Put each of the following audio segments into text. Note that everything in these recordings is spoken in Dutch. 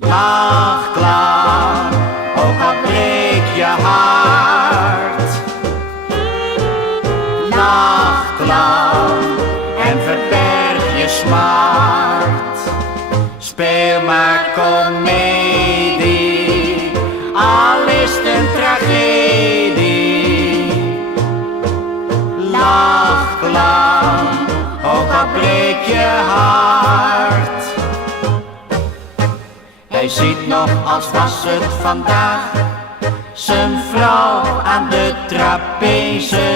Lach, clown, ook al breek je hart. Lach, clown, en verberg je smart. Speel maar komedie, al is het een tragedie. Lach, clown, ook al breek je hart. Hij ziet nog als was het vandaag zijn vrouw aan de trapeze.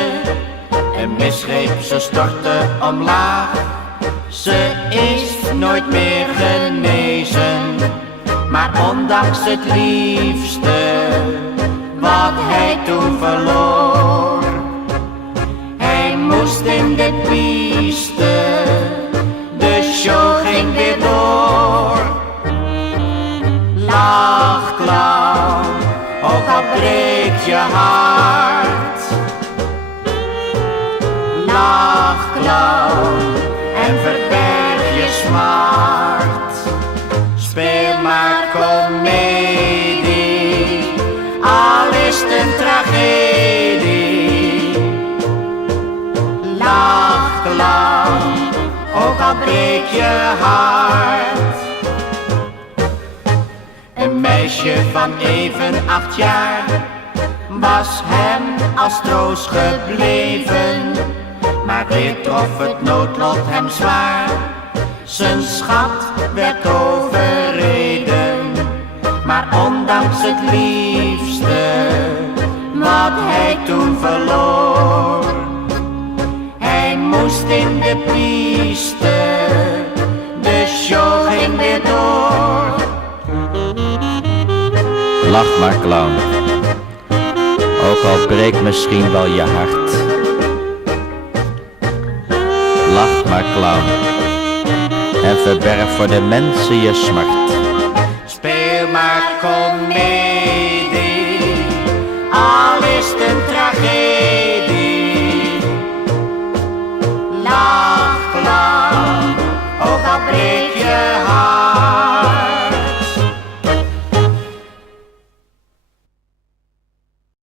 Een misgreep, ze stortte omlaag. Ze is nooit meer genezen. Maar ondanks het liefste wat hij toen verloor, hij moest in de piste, de show ging weer door. Lach, clown, ook al breekt je hart. Lach, clown, en verberg je smart. Speel maar komedie, al is het een tragedie. Lach, clown, ook al breek je hart. Een meisje van even 8 jaar was hem als troost gebleven. Maar weer trof het noodlot hem zwaar. Zijn schat werd overreden. Maar ondanks het liefste wat hij toen verloor, hij moest in de piste, de show ging weer door. Lach maar, clown, ook al breekt misschien wel je hart. Lach maar, clown, en verberg voor de mensen je smart.